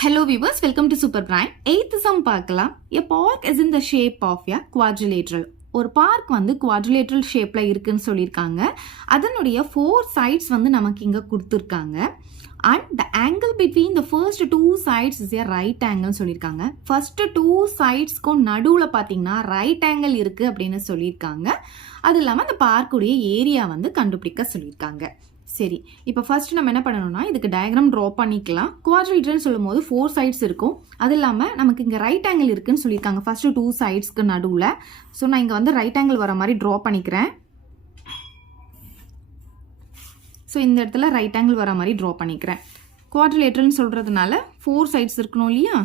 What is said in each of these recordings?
Hello viewers, welcome to Super Prime. 8th sum பார்க்கலாம். A park is in the shape of a quadrilateral. ஒரு park வந்து quadrilateral ஷேப்ல இருக்குன்னு சொல்லியிருக்காங்க. அதனுடைய 4 sides வந்து நமக்கு இங்க கொடுத்துருக்காங்க. And the angle between the first two sides is a right angle சொல்லியிருக்காங்க. First two sidesக்கும் நடுவில் பார்த்தீங்கன்னா ரைட் ஆங்கிள் இருக்கு அப்படின்னு சொல்லியிருக்காங்க. அது இல்லாமல் அந்த பார்க்குடைய ஏரியா வந்து கண்டுபிடிக்க சொல்லியிருக்காங்க. சரி, இப்போ ஃபர்ஸ்ட் நம்ம என்ன பண்ணணும்னா இதுக்கு டயக்ராம் ட்ரா பண்ணிக்கலாம். குவாட்ரிலேட்டரல் சொல்லும் போது 4 சைட்ஸ் இருக்கும். அது இல்லாமல் நமக்கு இங்கே ரைட் ஆங்கிள் இருக்குன்னு சொல்லியிருக்காங்க ஃபர்ஸ்ட் 2 சைட்ஸ்க்கு நடுவில். ஸோ நான் இங்கே வந்து ரைட் ஆங்கிள் வர மாதிரி ட்ரா பண்ணிக்கிறேன். ஸோ இந்த இடத்துல ரைட் ஆங்கிள் வர மாதிரி ட்ரா பண்ணிக்கிறேன். குவாட்ரிலேட்டரல்னு சொல்கிறதுனால 4 சைட்ஸ் இருக்கணும் இல்லையா?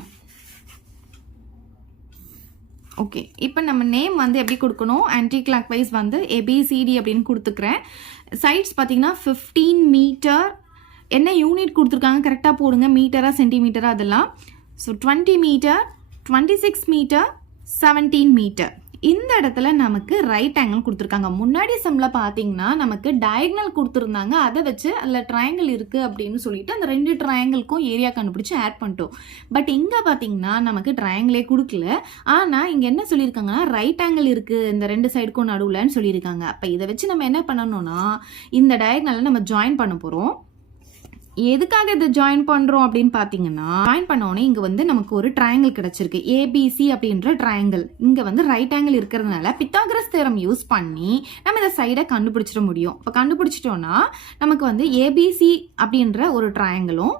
ஓகே, இப்போ நம்ம நேம் வந்து எப்படி கொடுக்கணும்? ஆன்டி கிளாக் வைஸ் வந்து ABCD அப்படின்னு கொடுத்துக்கிறேன். சைட்ஸ் பார்த்தீங்கன்னா 15 மீட்டர். என்ன யூனிட் கொடுத்துருக்காங்க கரெக்டாக போடுங்க, மீட்டரா சென்டிமீட்டரா அதெல்லாம். So 20 metre, 26 metre, 17 metre. இந்த இடத்துல நமக்கு ரைட் ஆங்கிள் கொடுத்துருக்காங்க. முன்னாடி சம்மில் பார்த்தீங்கன்னா நமக்கு டயக்னல் கொடுத்துருந்தாங்க. அதை வச்சு அதில் ட்ரையாங்கிள் இருக்குது அப்படின்னு சொல்லிட்டு அந்த 2 ட்ரையாங்கிள்க்கும் ஏரியா கண்டுபிடிச்சி ஆட் பண்ணிட்டோம். பட் இங்கே பார்த்தீங்கன்னா நமக்கு ட்ரையாங்கிளே கொடுக்கல. ஆனால் இங்கே என்ன சொல்லியிருக்காங்கன்னா ரைட் ஆங்கிள் இருக்குது இந்த 2 சைடுக்கும் நடுவில்னு சொல்லியிருக்காங்க. அப்போ இதை வச்சு நம்ம என்ன பண்ணணும்னா இந்த டயக்னலை நம்ம ஜாயின் பண்ண போகிறோம். எதுக்காக இதை ஜாயின் பண்ணுறோம் அப்படின்னு பார்த்தீங்கன்னா ஜாயின் பண்ணோன்னே இங்கே வந்து நமக்கு ஒரு ட்ரையாங்கிள் கிடச்சிருக்கு. ABC அப்படின்ற ட்ரையாங்கிள் இங்கே வந்து ரைட் ஆங்கிள் இருக்கிறதுனால பித்தாகரஸ் தியரம் யூஸ் பண்ணி நம்ம இந்த சைடை கண்டுபிடிச்சிட முடியும். இப்போ கண்டுபிடிச்சிட்டோன்னா நமக்கு வந்து ABC அப்படின்ற ஒரு ட்ரையாங்கிளும்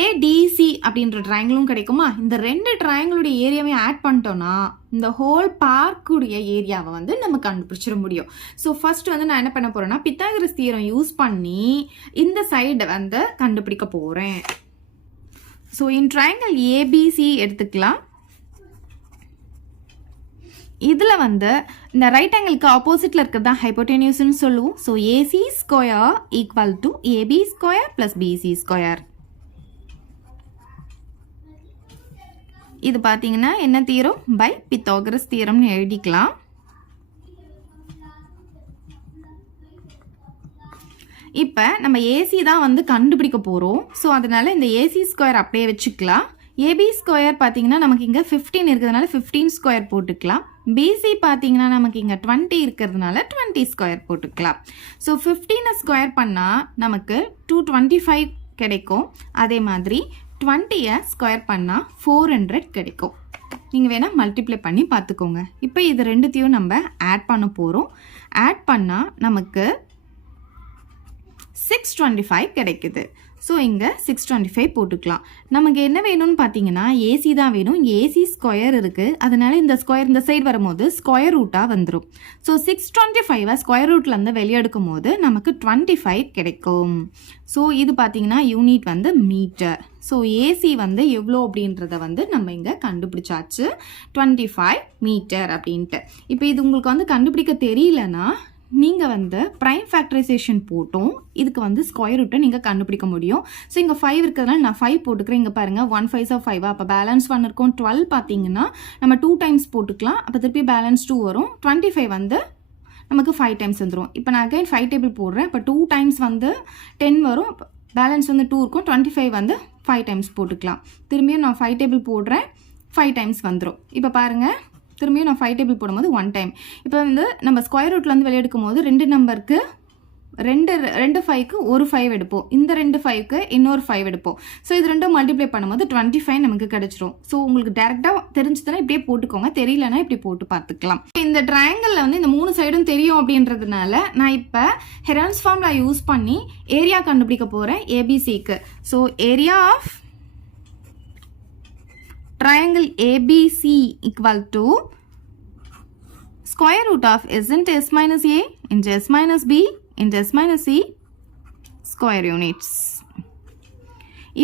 ADC அப்படின்ற ட்ரையாங்கிளும் கிடைக்குமா? இந்த 2 ட்ரையாங்கிளுடைய ஏரியாவை ஆட் பண்ணிட்டோன்னா இந்த ஹோல் பார்க்குடைய ஏரியாவை வந்து நம்ம கண்டுபிடிச்சிட முடியும். ஸோ ஃபர்ஸ்ட் வந்து நான் என்ன பண்ண போறேன்னா பித்தாகரஸ் தியரம் யூஸ் பண்ணி இந்த சைடை வந்து கண்டுபிடிக்க போறேன். ஸோ இன் ட்ரையாங்கிள் ABC எடுத்துக்கலாம். இதில் வந்து இந்த ரைட் ஆங்கிளுக்கு ஆப்போசிட்டில் இருக்கிறது தான் ஹைப்போடெனியூஸ்னு சொல்லுவோம். So AC square equal to AB square plus BC square. இது பார்த்தீங்கன்னா என்ன தியரம்? பை பித்தாகரஸ் தியரம்னு எழுதிக்கலாம். இப்போ நம்ம AC தான் வந்து கண்டுபிடிக்க போகிறோம். ஸோ அதனால இந்த AC ஸ்கொயர் அப்படியே வச்சுக்கலாம். AB ஸ்கொயர் பார்த்தீங்கன்னா நமக்கு இங்கே 15 இருக்கிறதுனால 15 ஸ்கொயர் போட்டுக்கலாம். BC பார்த்தீங்கன்னா நமக்கு இங்கே 20 இருக்கிறதுனால 20 ஸ்கொயர் போட்டுக்கலாம். ஸோ 15 ஸ்கொயர் பண்ணால் நமக்கு 225 கிடைக்கும். அதே மாதிரி 20 ஸ்கொயர் பண்ணால் 400 கிடைக்கும். நீங்கள் வேணால் மல்டிப்ளை பண்ணி பார்த்துக்கோங்க. இப்போ இது ரெண்டுத்தையும் நம்ம ஆட் பண்ண போகிறோம். ஆட் பண்ணால் நமக்கு 625 கிடைக்குது. ஸோ இங்கே 625 போட்டுக்கலாம். நமக்கு என்ன வேணும்னு பார்த்தீங்கன்னா AC தான் வேணும். இங்கே AC ஸ்கொயர் இருக்குது. அதனால இந்த ஸ்கொயர் இந்த சைடு வரும்போது ஸ்கொயர் ரூட்டாக வந்துடும். ஸோ 625 ஸ்கொயர் ரூட்லேருந்து வெளியெடுக்கும் போது நமக்கு 25 கிடைக்கும். ஸோ இது பார்த்தீங்கன்னா யூனிட் வந்து மீட்டர். ஸோ AC வந்து எவ்வளோ அப்படின்றத வந்து நம்ம இங்கே கண்டுபிடிச்சாச்சு 25 மீட்டர் அப்படின்ட்டு. இப்போ இது உங்களுக்கு வந்து கண்டுபிடிக்க தெரியலனா நீங்கள் வந்து ப்ரைம் ஃபேக்டரைசேஷன் போட்டும் இதுக்கு வந்து ஸ்கொயர் ரூட்டை நீங்கள் கண்டுபிடிக்க முடியும். ஸோ இங்கே 5 இருக்கிறதுனால நான் 5 போட்டுக்கிறேன். இங்கே பாருங்கள் 1 5 5. அப்போ பேலன்ஸ் 1 இருக்கும். 12 பார்த்தீங்கன்னா நம்ம 2 டைம்ஸ் போட்டுக்கலாம். அப்போ திருப்பி பேலன்ஸ் 2 வரும். 25 வந்து நமக்கு 5 டைம்ஸ் வந்துடும். இப்போ நான் அகைன் 5 டேபிள் போடுறேன். இப்போ 2 டைம்ஸ் வந்து 10 வரும். பேலன்ஸ் வந்து 2 இருக்கும். 25 வந்து 5 டைம்ஸ் போட்டுக்கலாம். திரும்பியும் நான் 5 டேபிள் போடுறேன். 5 டைம்ஸ் வந்துடும். இப்போ பாருங்கள் திரும்பியும் நான் 5 டேபிள் போடும்போது 1 டைம். இப்போ வந்து நம்ம ஸ்கொயர் ரூட்லேருந்து வெளியெடுக்கும் போது 2 நம்பருக்கு 2 5க்கு ஒரு 5 எடுப்போம். இந்த 2 5க்கு இன்னொரு 5 எடுப்போம். ஸோ இது ரெண்டும் மல்டிப்ளை பண்ணும்போது 25 நமக்கு கிடைச்சிரும். ஸோ உங்களுக்கு டேரெக்டாக தெரிஞ்சுதுன்னா இப்படியே போட்டுக்கோங்க, தெரியலனா இப்படி போட்டு பார்த்துக்கலாம். இந்த ட்ரையாங்கிளில் வந்து இந்த 3 சைடும் தெரியும் அப்படின்றதுனால நான் இப்போ ஹெரான்ஸ் ஃபார்முலா யூஸ் பண்ணி ஏரியா கண்டுபிடிக்க போகிறேன் ABCக்கு. So area of triangle ABC equal to square root of isn't S minus A into S minus B into S minus C square units.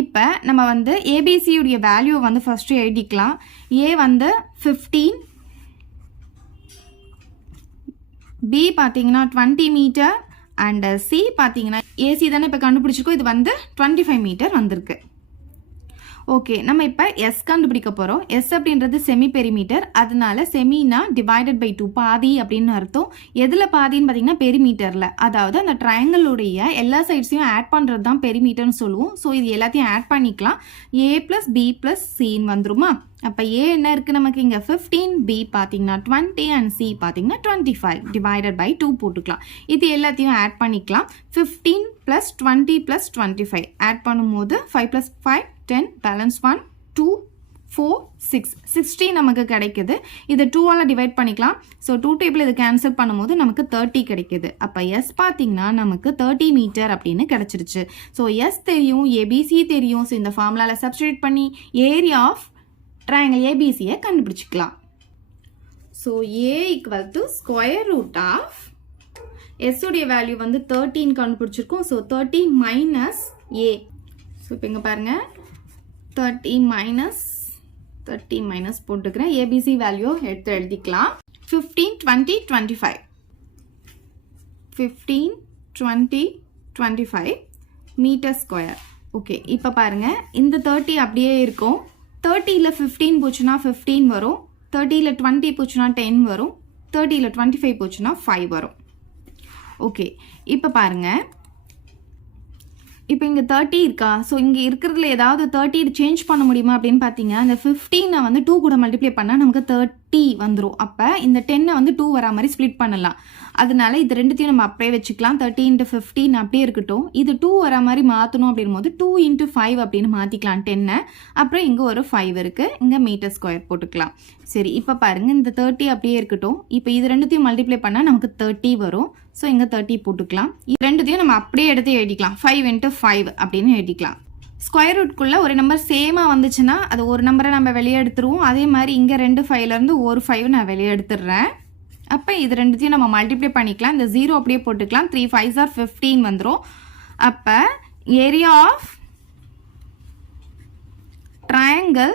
இப்போ நம்ம வந்து ABC உடைய வேல்யூ வந்து ஃபர்ஸ்ட் எழுதிக்கலாம். A வந்து 15, B பார்த்தீங்கன்னா 20 மீட்டர் அண்ட் C பார்த்தீங்கன்னா AC தானே இப்போ கண்டுபிடிச்சிருக்கோம். இது வந்து 25 மீட்டர் வந்திருக்கு. ஓகே, நம்ம இப்போ எஸ் கண்டுபிடிக்க போகிறோம். எஸ் அப்படின்றது செமி பெரிமீட்டர், அதனால செமினா டிவைடட் பை 2 பாதி அப்படின்னு அர்த்தம். எதில் பாதின்னு பார்த்தீங்கன்னா பெரிமீட்டரில், அதாவது அந்த ட்ரையாங்கிளுடைய எல்லா சைட்ஸையும் ஆட் பண்ணுறது தான் பெரிமீட்டர்னு சொல்லுவோம். ஸோ இது எல்லாத்தையும் ஆட் பண்ணிக்கலாம். ஏ ப்ளஸ் பி ப்ளஸ் சின்னு வந்துருமா? அப்போ ஏ என்ன இருக்குது நமக்கு இங்கே 15, பி பார்த்தீங்கன்னா 20 அண்ட் சி பார்த்தீங்கன்னா 25 டிவைடட் பை 2 போட்டுக்கலாம். இது எல்லாத்தையும் ஆட் பண்ணிக்கலாம். 15 ப்ளஸ் 20 ப்ளஸ் 25 ஆட் பண்ணும்போது 5 ப்ளஸ் 5 10, பேலன்ஸ் 1 2 4 6 60 நமக்கு கிடைக்குது. இதை 2ஆல் டிவைட் பண்ணிக்கலாம். ஸோ 2 டேபிள் இது கேன்சல் பண்ணும்போது நமக்கு 30 கிடைக்குது. அப்போ எஸ் பார்த்தீங்கன்னா நமக்கு 30 மீட்டர் அப்படின்னு கிடச்சிருச்சு. ஸோ எஸ் தெரியும், ஏபிசி தெரியும். ஸோ இந்த ஃபார்முலாவில் சப்ஸ்டியூட் பண்ணி ஏரியா ஆஃப் ட்ரையாங்கிள் ஏபிசியை கண்டுபிடிச்சிக்கலாம். So A equal to square root of S உடைய வேல்யூ வந்து 13 கண்டுபிடிச்சிருக்கோம். ஸோ 30 மைனஸ் ஏ. ஸோ இப்போ இங்கே பாருங்கள், 30 மைனஸ் போட்டுக்கிறேன். ஏபிசி வேல்யூ எடுத்து எழுதிக்கலாம். 15 20 25 15 20 25 மீட்டர் ஸ்கொயர். ஓகே, இப்போ பாருங்கள், இந்த 30 அப்படியே இருக்கும். 30ல் 15 போச்சுன்னா 15 வரும். 30ல் 20 போச்சுன்னா 10 வரும். 30ல் 25 போச்சுன்னா 5 வரும். ஓகே, இப்போ பாருங்கள், இப்போ இங்கே 30 இருக்கா? ஸோ இங்கே இருக்கிறதுல ஏதாவது 30 சேஞ்ச் பண்ண முடியுமா அப்படின்னு பார்த்தீங்கன்னா, இந்த 15 வந்து 2 கூட மல்டிப்ளை பண்ணால் நமக்கு 30 வந்துடும். அப்போ இந்த 10 வந்து 2 வரா மாதிரி ஸ்ப்ளிட் பண்ணலாம். அதனால இது ரெண்டுத்தையும் நம்ம அப்படியே வச்சுக்கலாம். 30 × 15 அப்படியே இருக்கட்டும். இது 2 வரா மாதிரி மாற்றணும் அப்படின்போது 2 × 5 அப்படின்னு மாற்றிக்கலாம் 10. அப்புறம் இங்கே ஒரு 5 இருக்குது. இங்கே மீட்டர் ஸ்கொயர் போட்டுக்கலாம். சரி, இப்போ பாருங்கள், இந்த 30 அப்படியே இருக்கட்டும். இப்போ இது ரெண்டுத்தையும் மல்டிப்ளை பண்ணால் நமக்கு 30 வரும். ஸோ இங்கே 30 போட்டுக்கலாம். இது ரெண்டுத்தையும் நம்ம அப்படியே எடுத்து எழுதிக்கலாம். 5 × 5 அப்படின்னு எழுதிக்கலாம். ஸ்கொயர் ரூட்குள்ளே ஒரு நம்பர் சேமாக வந்துச்சுன்னா அது ஒரு நம்பரை நம்ம வெளியே எடுத்துருவோம். அதே மாதிரி இங்கே 2 5லேருந்து ஒரு 5 நான் வெளியே எடுத்துடுறேன். அப்போ இது ரெண்டுத்தையும் நம்ம மல்டிப்ளை பண்ணிக்கலாம். இந்த 0 அப்படியே போட்டுக்கலாம். 3 5s are 15 வந்துடும். அப்போ ஏரியா ஆஃப் ட்ரையாங்கிள்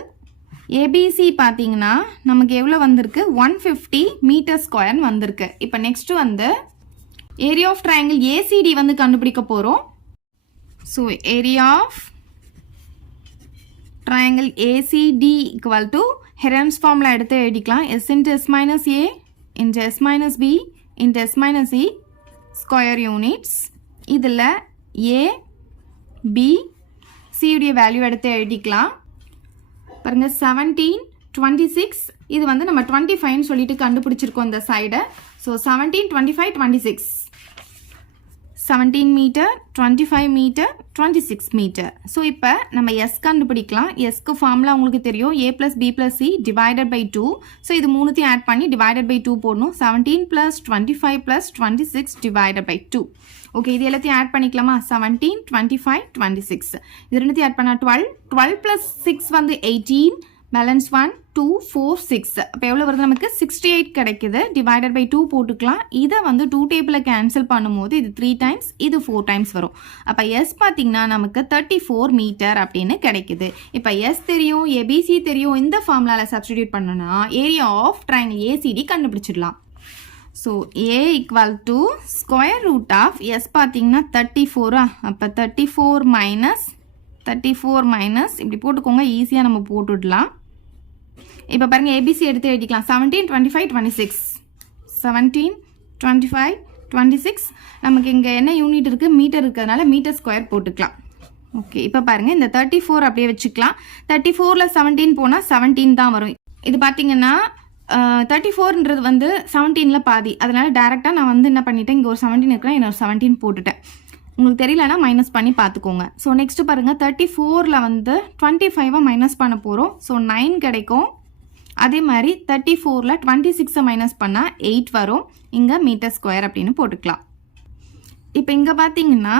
ஏபிசி பார்த்தீங்கன்னா நமக்கு எவ்வளோ வந்திருக்கு? 150 மீட்டர் ஸ்கொயர்னு வந்திருக்கு. இப்போ நெக்ஸ்ட் வந்து ஏரியா ஆஃப் ட்ரையாங்கிள் ஏசிடி வந்து கண்டுபிடிக்க போகிறோம். So area of triangle ACD equals to Heron's formula எடுத்து எழுதிக்கலாம். S × S minus A into S minus B into S minus E square units. இதில் A B C உடைய value எடுத்து எழுதிக்கலாம். பாருங்கள், 17 26 இது வந்து நம்ம 25ன்னு சொல்லிட்டு கண்டுபிடிச்சிருக்கோம் இந்த சைடை. So 17 25 26 17 metre 25 metre 26 metre. So இப்போ நம்ம எஸ் கண்டுபிடிக்கலாம். எஸ்க்கு ஃபார்முலா உங்களுக்கு தெரியும், A + B + C divided by 2. So இது மூணுத்தையும் ஆட் பண்ணி டிவைடட் பை 2 போடணும். 17 + 25 + 26 டிவைடட் பை 2. ஓகே, இது எல்லாத்தையும் ஆட் பண்ணிக்கலாமா? 17 25 26 இது ரெண்டுத்தையும் ஆட் பண்ணால் 12 + 6 வந்து 18, பேலன்ஸ் 1 2 4 6. அப்போ எவ்வளோ வருது? நமக்கு 68 கிடைக்குது. டிவைடட் பை 2 போட்டுக்கலாம். இதை வந்து 2 டேபிளில் கேன்சல் பண்ணும்போது இது 3 டைம்ஸ், இது 4 டைம்ஸ் வரும். அப்போ எஸ் பார்த்தீங்கன்னா நமக்கு 34 மீட்டர் அப்படின்னு கிடைக்குது. இப்போ எஸ் தெரியும், ஏபிசி தெரியும். இந்த ஃபார்முலாவில் சப்ஸ்டிடியூட் பண்ணோன்னா ஏரியா ஆஃப் ட்ரையாங்கிள் ஏசிடி கண்டுபிடிச்சிடலாம். So A equal to square root of S பார்த்தீங்கன்னா 34. அப்போ 34 மைனஸ் இப்படி போட்டுக்கோங்க, ஈஸியாக நம்ம போட்டுடலாம். இப்போ பாருங்கள், ஏபிசி எடுத்து எழுதிக்கலாம். 17 25 26 17 25 26 நமக்கு இங்கே என்ன யூனிட் இருக்குது? மீட்டர் இருக்கிறதுனால மீட்டர் ஸ்கொயர் போட்டுக்கலாம். ஓகே, இப்போ பாருங்கள், இந்த 34 அப்படியே வச்சுக்கலாம். 34ல் 17 போனால் 17 தான் வரும். இது பார்த்தீங்கன்னா 34ன்றது வந்து 17ல் பாதி. அதனால் டேரெக்டாக நான் வந்து என்ன பண்ணிட்டேன், இங்கே ஒரு 17 இருக்கிறேன், இன்னொரு 17 போட்டுட்டேன். உங்களுக்கு தெரியலனா மைனஸ் பண்ணி பார்த்துக்கோங்க. ஸோ நெக்ஸ்ட்டு பாருங்கள், 34ல் வந்து 25 மைனஸ் பண்ண போகிறோம். ஸோ 9 கிடைக்கும். அதே மாதிரி 34ல் 26 மைனஸ் பண்ணால் 8 வரும். இங்கே மீட்டர் ஸ்கொயர் அப்படின்னு போட்டுக்கலாம். இப்போ இங்கே பார்த்தீங்கன்னா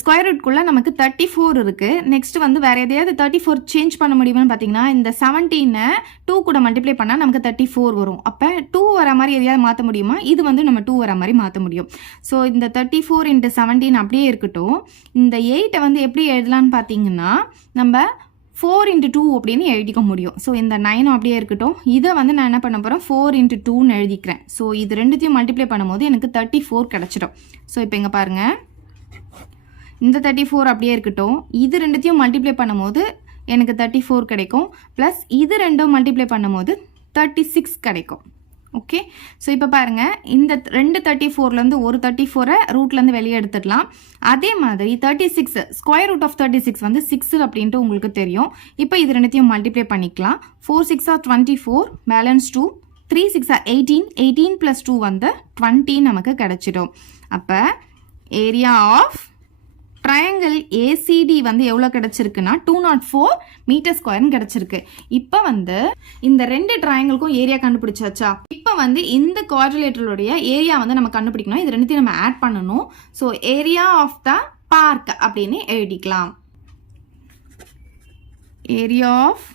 ஸ்கொயர் ரூட்குள்ளே நமக்கு 34 இருக்குது. நெக்ஸ்ட் வந்து வேறு எதையாவது 34 சேஞ்ச் பண்ண முடியுமான்னு பார்த்தீங்கன்னா, இந்த 17 2 கூட மல்டிப்ளை பண்ணால் நமக்கு 34 வரும். அப்போ 2 வர மாதிரி எதையாவது மாற்ற முடியுமா? இது வந்து நம்ம 2 வர மாதிரி மாற்ற முடியும். ஸோ இந்த 34 × 17 அப்படியே இருக்கட்டும். இந்த 8 வந்து எப்படி எழுதலான்னு பார்த்தீங்கன்னா, நம்ம 4 × 2 அப்படின்னு எழுதிக்க முடியும். ஸோ இந்த 9 அப்படியே இருக்கட்டும். இதை வந்து நான் என்ன பண்ண போகிறேன், 4 × 2ன்னு எழுதிக்கிறேன். ஸோ இது ரெண்டுத்தையும் மல்டிப்ளை பண்ணும்போது எனக்கு 34 கிடச்சிடும். ஸோ இப்போ இங்கே பாருங்கள், இந்த 34 அப்படியே இருக்கட்டும். இது ரெண்டுத்தையும் மல்டிப்ளை பண்ணும்போது எனக்கு 34 கிடைக்கும். ப்ளஸ் இது ரெண்டும் மல்டிப்ளை பண்ணும்போது 36 கிடைக்கும். ஓகே, ஸோ இப்போ பாருங்கள், இந்த 2 34லேருந்து ஒரு 34 ரூட்லேருந்து வெளியே எடுத்துடலாம். அதே மாதிரி 36 ஸ்கொயர் ரூட் ஆஃப் 36 வந்து 6 அப்படின்ட்டு உங்களுக்கு தெரியும். இப்போ இது ரெண்டுத்தையும் மல்டிப்ளை பண்ணிக்கலாம். 4 6 24, பேலன்ஸ் 2, 3 6 18, 18 + 2 வந்து 20 நமக்கு கிடைச்சிடும். அப்போ ஏரியா ஆஃப் ட்ரையாங்கிள் ஏசிடி வந்து எவ்வளோ கிடச்சிருக்குன்னா 204 மீட்டர் ஸ்கொயர்னு கிடச்சிருக்கு. இப்போ வந்து இந்த 2 ட்ரையாங்கிள்க்கும் ஏரியா கண்டுபிடிச்சாச்சா? இப்போ வந்து இந்த குவாட்ரிலேட்டருடைய ஏரியா வந்து நம்ம கண்டுபிடிக்கணும். இது ரெண்டுத்தையும் நம்ம ஆட் பண்ணணும். So area of the park அப்படின்னு எழுதிக்கலாம். Area of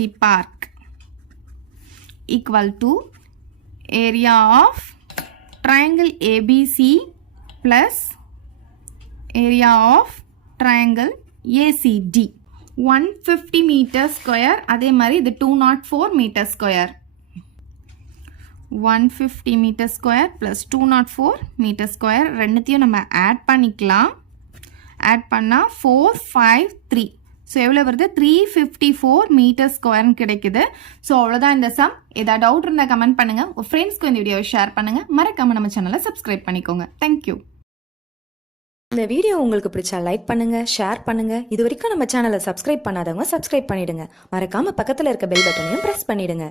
the park equals to area of triangle ABC plus area of triangle ACD. 150 meter square. அதே மாதிரி இது 204 meter square. 150 meter square plus 204 meter square ரெண்டுத்தையும் நம்ம ஆட் பண்ணிக்கலாம். Add பண்ணால் 453. So எவ்வளோ வருது? 354 மீட்டர் ஸ்கொயர்னு கிடைக்குது. ஸோ அவ்வளோதான் இந்த சம். ஏதாவது டவுட் இருந்தால் கமெண்ட் பண்ணுங்கள். உங்கள் ஃப்ரெண்ட்ஸ்க்கு இந்த வீடியோவை ஷேர் பண்ணுங்கள். மறக்காமல் நம்ம சேனலை சப்ஸ்கிரைப் பண்ணிக்கோங்க. தேங்க்யூ. இந்த வீடியோ உங்களுக்கு பிடிச்சா லைக் பண்ணுங்க, ஷேர் பண்ணுங்க. இது வரைக்கும் நம்ம சேனலை சப்ஸ்கிரைப் பண்ணாதவங்க சப்ஸ்கிரைப் பண்ணிடுங்க. மறக்காம பக்கத்தில் இருக்க பெல் பட்டனையும் பிரஸ் பண்ணிடுங்க.